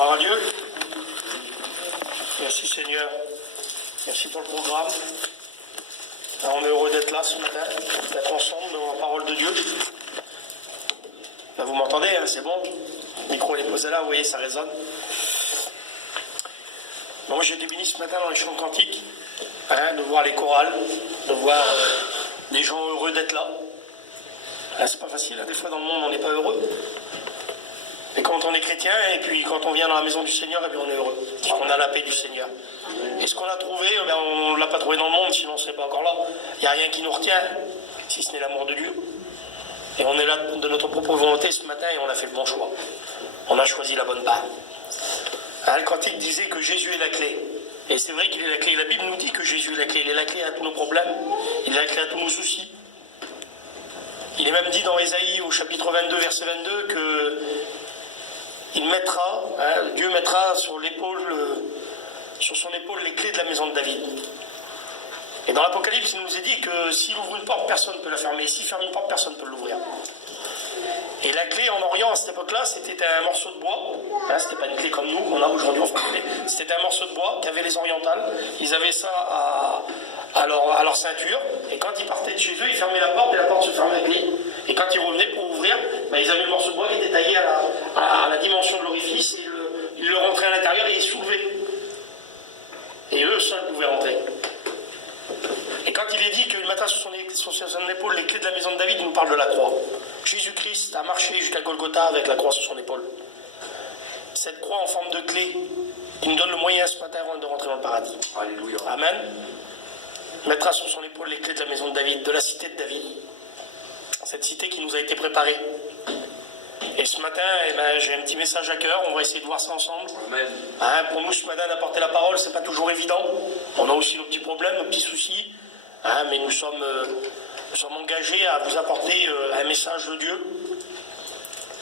Gloire à Dieu. Merci Seigneur. Merci pour le programme. Alors, on est heureux d'être là ce matin, d'être ensemble dans la parole de Dieu. Là, vous m'entendez, hein, c'est bon? Le micro est posé là, vous voyez, ça résonne. Bon, moi j'ai été béni ce matin dans les chants cantiques, hein, de voir les chorales, de voir des gens heureux d'être là. Là, c'est pas facile, hein, des fois dans le monde on n'est pas heureux. Et quand on est chrétien, et puis quand on vient dans la maison du Seigneur, eh bien on est heureux. Parce qu'on a la paix du Seigneur. Et ce qu'on a trouvé, eh bien, on ne l'a pas trouvé dans le monde, sinon on ne serait pas encore là. Il n'y a rien qui nous retient, si ce n'est l'amour de Dieu. Et on est là de notre propre volonté ce matin et on a fait le bon choix. On a choisi la bonne part. Le cantique disait que Jésus est la clé. Et c'est vrai qu'il est la clé. La Bible nous dit que Jésus est la clé. Il est la clé à tous nos problèmes. Il est la clé à tous nos soucis. Il est même dit dans Ésaïe au chapitre 22, verset 22, que il mettra, Dieu mettra sur son épaule les clés de la maison de David. Et dans l'Apocalypse, il nous est dit que s'il ouvre une porte, personne ne peut la fermer. Et s'il ferme une porte, personne ne peut l'ouvrir. Et la clé en Orient, à cette époque-là, c'était un morceau de bois. C'était pas une clé comme nous, qu'on a aujourd'hui. C'était un morceau de bois qu'avaient les orientales. Ils avaient ça à leur ceinture. Et quand ils partaient de chez eux, ils fermaient la porte et la porte se fermait avec clé. Et quand ils revenaient pour ouvrir, ils avaient le morceau de bois qui était taillé à la dimension de l'orifice. Et ils le rentraient à l'intérieur et ils soulevaient. Et eux seuls pouvaient rentrer. Et quand il est dit qu'il mettra sur son épaule les clés de la maison de David, il nous parle de la croix. Jésus-Christ a marché jusqu'à Golgotha avec la croix sur son épaule. Cette croix en forme de clé, qui nous donne le moyen ce matin de rentrer dans le paradis. Alléluia. Amen. Mettra sur son épaule les clés de la maison de David, de la cité de David. Cette cité qui nous a été préparée. Et ce matin, j'ai un petit message à cœur, on va essayer de voir ça ensemble. Amen. Pour nous ce matin d'apporter la parole, c'est pas toujours évident. On a aussi nos petits problèmes, nos petits soucis. Mais nous sommes engagés à vous apporter un message de Dieu.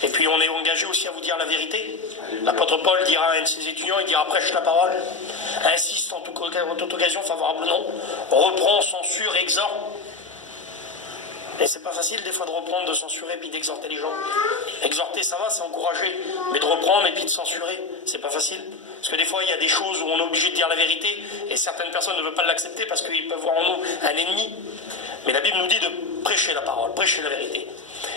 Et puis on est engagés aussi à vous dire la vérité. L'apôtre Paul dira à un de ses étudiants, il dira prêche la parole, insiste en toute occasion favorable ou non, reprend, censure, exhorte. Et c'est pas facile des fois de reprendre, de censurer puis d'exhorter les gens. Exhorter ça va, c'est encourager. Mais de reprendre et puis de censurer, c'est pas facile. Parce que des fois il y a des choses où on est obligé de dire la vérité et certaines personnes ne veulent pas l'accepter parce qu'ils peuvent voir en nous un ennemi. Mais la Bible nous dit de prêcher la parole, prêcher la vérité.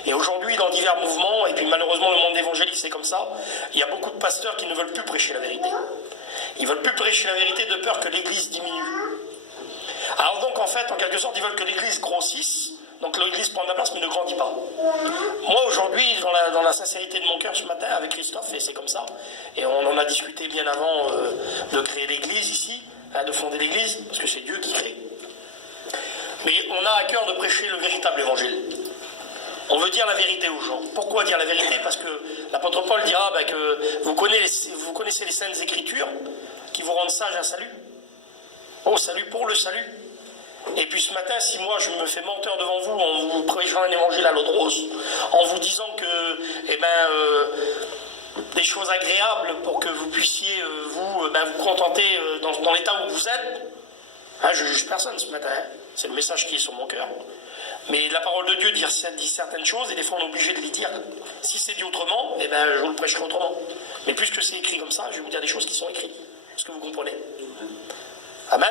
Et aujourd'hui dans divers mouvements, et puis malheureusement le monde évangélique c'est comme ça, il y a beaucoup de pasteurs qui ne veulent plus prêcher la vérité. Ils veulent plus prêcher la vérité de peur que l'Église diminue. Alors donc en fait, en quelque sorte, ils veulent que l'Église grossisse. Donc l'Église prend de la place mais ne grandit pas. Moi aujourd'hui, dans la sincérité de mon cœur ce matin avec Christophe, et c'est comme ça, et on en a discuté bien avant de créer l'Église ici, de fonder l'Église, parce que c'est Dieu qui crée. Mais on a à cœur de prêcher le véritable évangile. On veut dire la vérité aux gens. Pourquoi dire la vérité? Parce que l'apôtre Paul dira que vous connaissez les saintes écritures qui vous rendent sages à salut. Au salut, pour le salut. Et puis ce matin, si moi je me fais menteur devant vous en vous prêchant un évangile à l'eau de rose, en vous disant que des choses agréables pour que vous puissiez vous contenter dans l'état où vous êtes, je ne juge personne ce matin, c'est le message qui est sur mon cœur. Mais la parole de Dieu dit certaines choses et des fois on est obligé de les dire. Si c'est dit autrement, je vous le prêcherai autrement. Mais puisque c'est écrit comme ça, je vais vous dire des choses qui sont écrites. Est-ce que vous comprenez? Amen.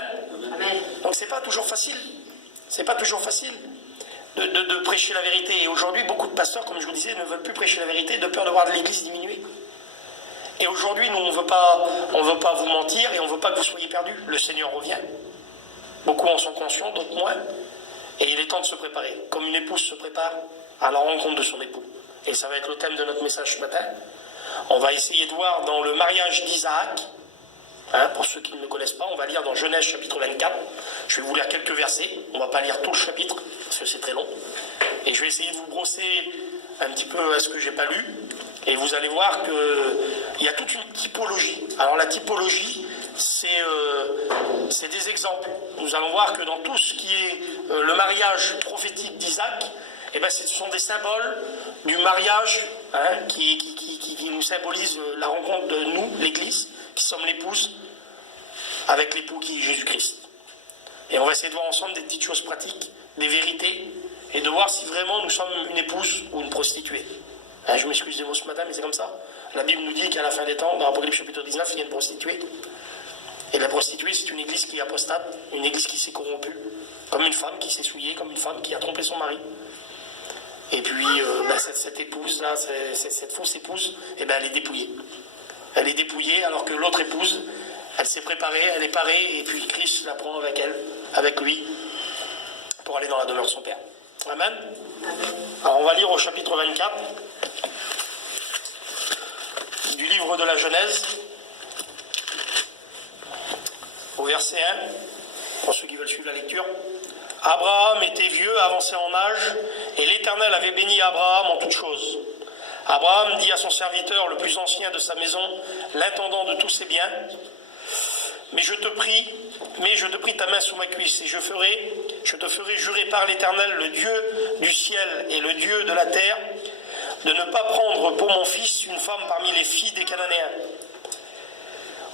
Amen. Donc c'est pas toujours facile. C'est pas toujours facile de prêcher la vérité. Et aujourd'hui, beaucoup de pasteurs, comme je vous disais, ne veulent plus prêcher la vérité de peur de voir l'Église diminuer. Et aujourd'hui, nous, on veut pas vous mentir et on veut pas que vous soyez perdus. Le Seigneur revient. Beaucoup en sont conscients, d'autres moins. Et il est temps de se préparer, comme une épouse se prépare à la rencontre de son époux. Et ça va être le thème de notre message ce matin. On va essayer de voir dans le mariage d'Isaac. Pour ceux qui ne me connaissent pas, on va lire dans Genèse chapitre 24. Je vais vous lire quelques versets. On ne va pas lire tout le chapitre, parce que c'est très long. Et je vais essayer de vous brosser un petit peu ce que je n'ai pas lu. Et vous allez voir qu'il y a toute une typologie. Alors la typologie, c'est des exemples. Nous allons voir que dans tout ce qui est le mariage prophétique d'Isaac, ce sont des symboles du mariage qui nous symbolise la rencontre de nous, l'Église, qui sommes l'épouse, avec l'époux qui est Jésus-Christ. Et on va essayer de voir ensemble des petites choses pratiques, des vérités, et de voir si vraiment nous sommes une épouse ou une prostituée. Je m'excuse des mots ce matin, mais c'est comme ça. La Bible nous dit qu'à la fin des temps, dans Apocalypse chapitre 19, il y a une prostituée. Et la prostituée, c'est une église qui est apostate, une église qui s'est corrompue, comme une femme qui s'est souillée, comme une femme qui a trompé son mari. Et puis, cette épouse-là, cette fausse épouse, elle est dépouillée. Elle est dépouillée alors que l'autre épouse, elle s'est préparée, elle est parée, et puis Christ la prend avec elle, avec lui, pour aller dans la demeure de son Père. Amen. Alors on va lire au chapitre 24 du livre de la Genèse, au verset 1, pour ceux qui veulent suivre la lecture. Abraham était vieux, avancé en âge, et l'Éternel avait béni Abraham en toutes choses. Abraham dit à son serviteur, le plus ancien de sa maison, l'intendant de tous ses biens, mais je te prie ta main sous ma cuisse, et je te ferai jurer par l'Éternel, le Dieu du ciel et le Dieu de la terre, de ne pas prendre pour mon fils une femme parmi les filles des Cananéens,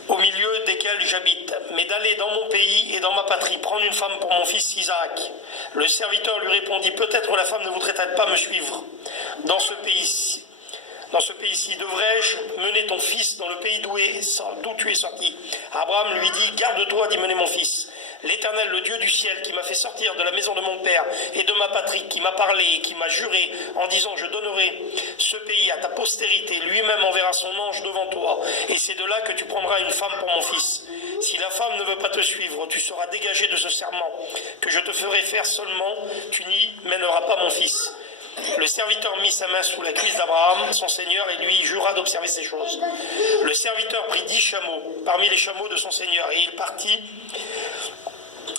au milieu desquels j'habite, mais d'aller dans mon pays et dans ma patrie prendre une femme pour mon fils Isaac. Le serviteur lui répondit, peut-être la femme ne voudrait-elle pas me suivre dans ce pays-ci. Devrais-je mener ton fils dans le pays d'où tu es sorti? Abraham lui dit, garde-toi d'y mener mon fils. L'Éternel, le Dieu du ciel, qui m'a fait sortir de la maison de mon père et de ma patrie, qui m'a parlé et qui m'a juré en disant, je donnerai ce pays à ta postérité, lui-même enverra son ange devant toi, et c'est de là que tu prendras une femme pour mon fils. Si la femme ne veut pas te suivre, tu seras dégagé de ce serment que je te ferai faire seulement, tu n'y mèneras pas mon fils. Le serviteur mit sa main sous la cuisse d'Abraham, son seigneur, et lui jura d'observer ces choses. Le serviteur prit 10 chameaux parmi les chameaux de son seigneur, et il partit,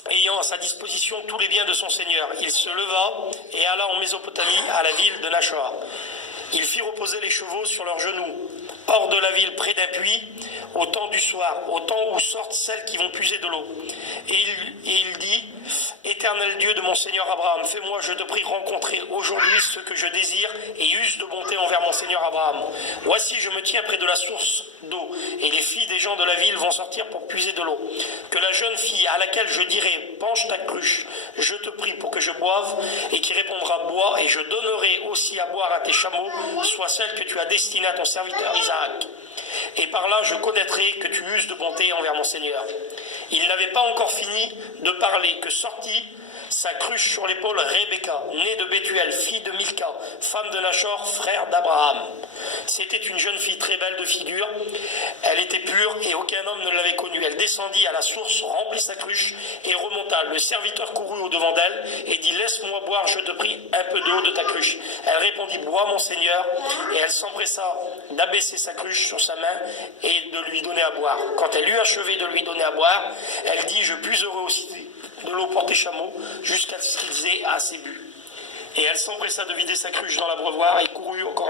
ayant à sa disposition tous les biens de son seigneur. Il se leva et alla en Mésopotamie, à la ville de Nachor. Il fit reposer les chevaux sur leurs genoux, hors de la ville, près d'un puits, au temps du soir, au temps où sortent celles qui vont puiser de l'eau. Et il dit, Éternel Dieu de mon Seigneur Abraham, fais-moi, je te prie, rencontrer aujourd'hui ce que je désire et use de bonté envers mon Seigneur Abraham. Voici, je me tiens près de la source d'eau, et les filles des gens de la ville vont sortir pour puiser de l'eau. Que la jeune fille à laquelle je dirai, penche ta cruche, je te prie pour que je boive, et qui répondra, bois, et je donnerai aussi à boire à tes chameaux, soit celle que tu as destinée à ton serviteur Isaac. Et par là je connaîtrai que tu uses de bonté envers mon Seigneur. Il n'avait pas encore fini de parler que sortit sa cruche sur l'épaule Rebecca, née de Bethuel, fille de Milka, femme de Nachor, frère d'Abraham. C'était une jeune fille très belle de figure, elle était pure et aucun homme ne l'avait connue. Elle descendit à la source, remplit sa cruche et remonta. Le serviteur courut au-devant d'elle et dit, laisse-moi boire, je te prie, un peu d'eau de ta cruche. Elle répondit, bois mon Seigneur, et elle s'empressa d'abaisser sa cruche sur sa main et de lui donner à boire. Quand elle eut achevé de lui donner à boire, elle dit, je puiserai aussi de l'eau pour tes chameaux, jusqu'à ce qu'ils aient assez bu. Et elle s'empressa de vider sa cruche dans l'abreuvoir et courut encore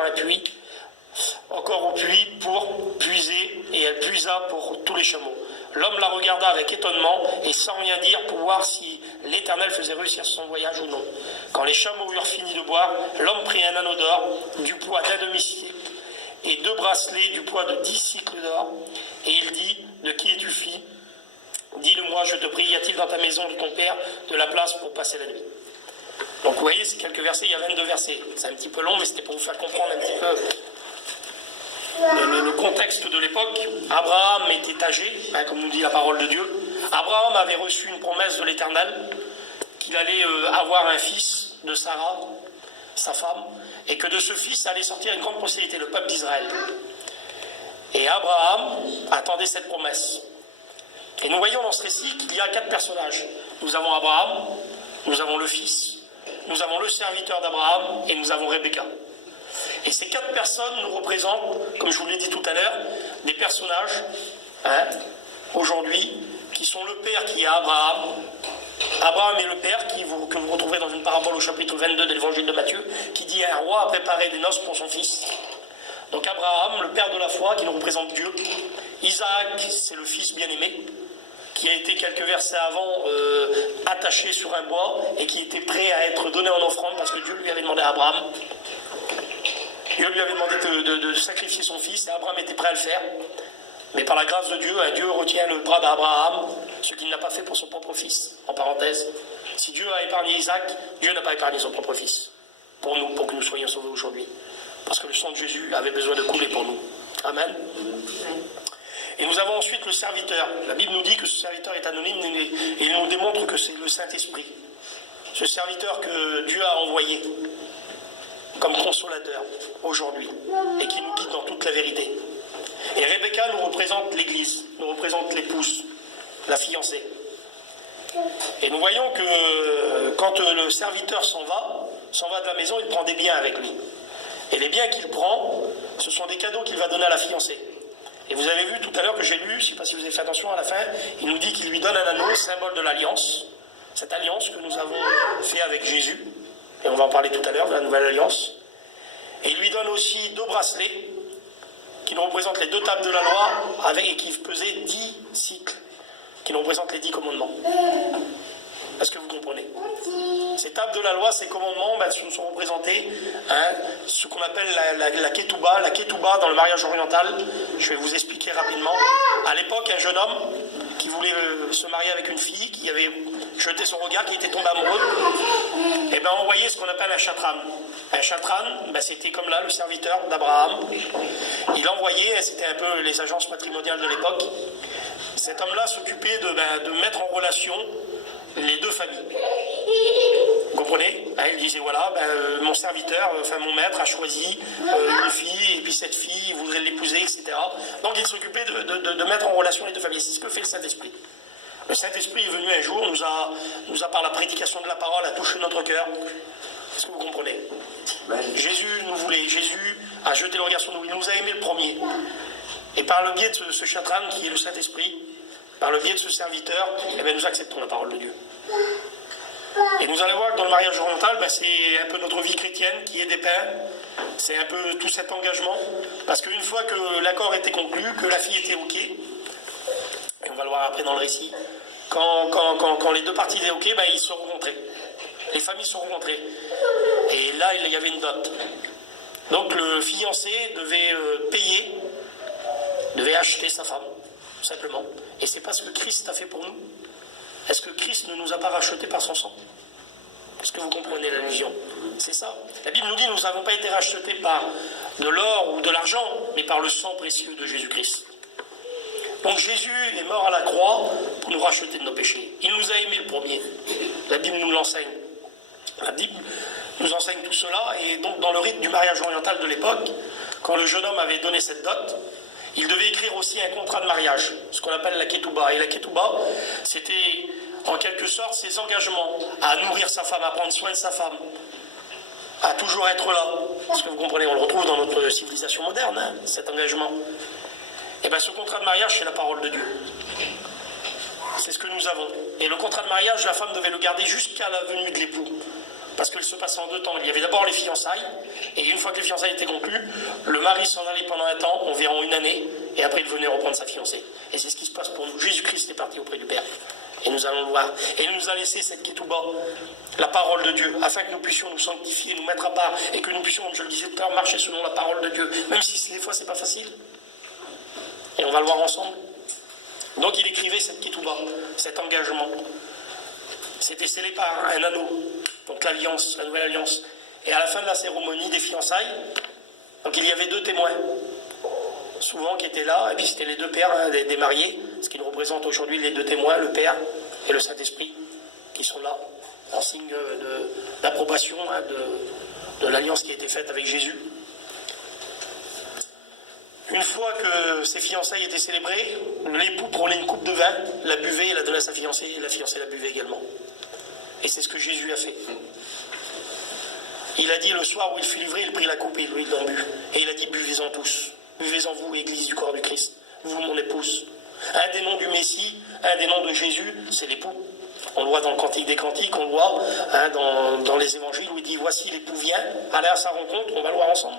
au puits pour puiser, et elle puisa pour tous les chameaux. L'homme la regarda avec étonnement et sans rien dire pour voir si l'Éternel faisait réussir son voyage ou non. Quand les chameaux eurent fini de boire, l'homme prit un anneau d'or du poids d'un demi-cycle et 2 bracelets du poids de 10 cycles d'or, et il dit, de qui es-tu fille? Dis-le-moi, je te prie, y a-t-il dans ta maison de ton père de la place pour passer la nuit? Donc vous voyez, c'est quelques versets, il y a 22 versets. C'est un petit peu long, mais c'était pour vous faire comprendre un petit peu le contexte de l'époque. Abraham était âgé, comme nous dit la parole de Dieu. Abraham avait reçu une promesse de l'Éternel, qu'il allait avoir un fils de Sarah, sa femme, et que de ce fils allait sortir une grande postérité, le peuple d'Israël. Et Abraham attendait cette promesse. Et nous voyons dans ce récit qu'il y a 4 personnages. Nous avons Abraham, nous avons le fils, nous avons le serviteur d'Abraham et nous avons Rebecca. Et ces 4 personnes nous représentent, comme je vous l'ai dit tout à l'heure, des personnages, aujourd'hui, qui sont le père qui est Abraham. Abraham est le père que vous retrouvez dans une parabole au chapitre 22 de l'évangile de Matthieu, qui dit un roi a préparé des noces pour son fils. Donc Abraham, le père de la foi, qui nous représente Dieu. Isaac, c'est le fils bien-aimé, qui a été quelques versets avant attaché sur un bois et qui était prêt à être donné en offrande parce que Dieu lui avait demandé à Abraham. Dieu lui avait demandé de sacrifier son fils et Abraham était prêt à le faire. Mais par la grâce de Dieu, Dieu retient le bras d'Abraham, ce qu'il n'a pas fait pour son propre fils. En parenthèse, si Dieu a épargné Isaac, Dieu n'a pas épargné son propre fils. Pour nous, pour que nous soyons sauvés aujourd'hui. Parce que le sang de Jésus avait besoin de couler pour nous. Amen. Et nous avons ensuite le serviteur. La Bible nous dit que ce serviteur est anonyme et il nous démontre que c'est le Saint-Esprit. Ce serviteur que Dieu a envoyé comme consolateur aujourd'hui et qui nous guide dans toute la vérité. Et Rebecca nous représente l'Église, nous représente l'épouse, la fiancée. Et nous voyons que quand le serviteur s'en va de la maison, il prend des biens avec lui. Et les biens qu'il prend, ce sont des cadeaux qu'il va donner à la fiancée. Et vous avez vu tout à l'heure que j'ai lu, je ne sais pas si vous avez fait attention à la fin, il nous dit qu'il lui donne un anneau, symbole de l'alliance. Cette alliance que nous avons fait avec Jésus, et on va en parler tout à l'heure, de la nouvelle alliance. Et il lui donne aussi 2 bracelets, qui nous représentent les 2 tables de la loi, et qui pesaient 10 cycles, qui nous représentent les 10 commandements. Est-ce que vous comprenez? Ces tables de la loi, ces commandements, sont représentés, ce qu'on appelle la ketouba. La ketouba, dans le mariage oriental, je vais vous expliquer rapidement. À l'époque, un jeune homme qui voulait se marier avec une fille, qui avait jeté son regard, qui était tombé amoureux, et envoyait ce qu'on appelle un chatran. Un chatran, c'était comme là, le serviteur d'Abraham. Il envoyait, c'était un peu les agences matrimoniales de l'époque. Cet homme-là s'occupait de mettre en relation les 2 familles. Vous comprenez? Il disait, voilà, mon serviteur, mon maître a choisi une fille, et puis cette fille voudrait l'épouser, etc. Donc il s'occupait de mettre en relation les 2 familles. C'est ce que fait le Saint-Esprit. Le Saint-Esprit est venu un jour, nous a par la prédication de la parole, a touché notre cœur. Est-ce que vous comprenez? Jésus nous voulait, Jésus a jeté le regard sur nous, il nous a aimés le premier. Et par le biais de ce chatran qui est le Saint-Esprit, par le biais de ce serviteur, nous acceptons la parole de Dieu. Et nous allons voir que dans le mariage oriental, c'est un peu notre vie chrétienne qui est dépeinte. C'est un peu tout cet engagement. Parce qu'une fois que l'accord était conclu, que la fille était OK, et on va le voir après dans le récit, quand les 2 parties étaient OK, ils se rencontraient. Les familles se rencontraient. Et là, il y avait une dot. Donc le fiancé devait payer, devait acheter sa femme, simplement. Et c'est pas ce que Christ a fait pour nous. Est-ce que Christ ne nous a pas rachetés par son sang? Est-ce que vous comprenez la vision? C'est ça. La Bible nous dit que nous n'avons pas été rachetés par de l'or ou de l'argent, mais par le sang précieux de Jésus-Christ. Donc Jésus est mort à la croix pour nous racheter de nos péchés. Il nous a aimés le premier. La Bible nous l'enseigne. La Bible nous enseigne tout cela. Et donc dans le rite du mariage oriental de l'époque, quand le jeune homme avait donné cette dot, il devait écrire aussi un contrat de mariage, ce qu'on appelle la ketouba. Et la ketouba, c'était en quelque sorte ses engagements à nourrir sa femme, à prendre soin de sa femme, à toujours être là. Est-ce que vous comprenez? On le retrouve dans notre civilisation moderne, cet engagement. Et ce contrat de mariage, c'est la parole de Dieu. C'est ce que nous avons. Et le contrat de mariage, la femme devait le garder jusqu'à la venue de l'époux. Parce qu'il se passait en 2 temps. Il y avait d'abord les fiançailles, et une fois que les fiançailles étaient conclues, le mari s'en allait pendant un temps, environ 1 année, et après il venait reprendre sa fiancée. Et c'est ce qui se passe pour nous. Jésus-Christ est parti auprès du Père. Et nous allons le voir. Et il nous a laissé cette ketouba, la parole de Dieu, afin que nous puissions nous sanctifier, nous mettre à part, et que nous puissions, je le disais tout à l'heure, marcher selon la parole de Dieu, même si des fois c'est pas facile. Et on va le voir ensemble. Donc il écrivait cette ketouba, cet engagement. C'était scellé par un anneau, donc l'alliance, la nouvelle alliance. Et à la fin de la cérémonie des fiançailles, donc il y avait 2 témoins, souvent qui étaient là, et puis c'était les 2 pères des mariés, ce qui nous représente aujourd'hui les 2 témoins, le Père et le Saint-Esprit, qui sont là, en signe d'approbation de l'alliance qui a été faite avec Jésus. Une fois que ces fiançailles étaient célébrées, l'époux prenait une coupe de vin, la buvait et la donnait à sa fiancée, et la fiancée la buvait également. Et c'est ce que Jésus a fait. Il a dit le soir où il fut livré, il prit la coupe et il en but. Et il a dit buvez-en tous. Buvez-en vous, Église du corps du Christ. Vous, mon épouse. Un des noms du Messie, un des noms de Jésus, c'est l'époux. On le voit dans le Cantique des Cantiques, on le voit dans les évangiles où il dit voici l'époux vient, allez à sa rencontre, on va le voir ensemble.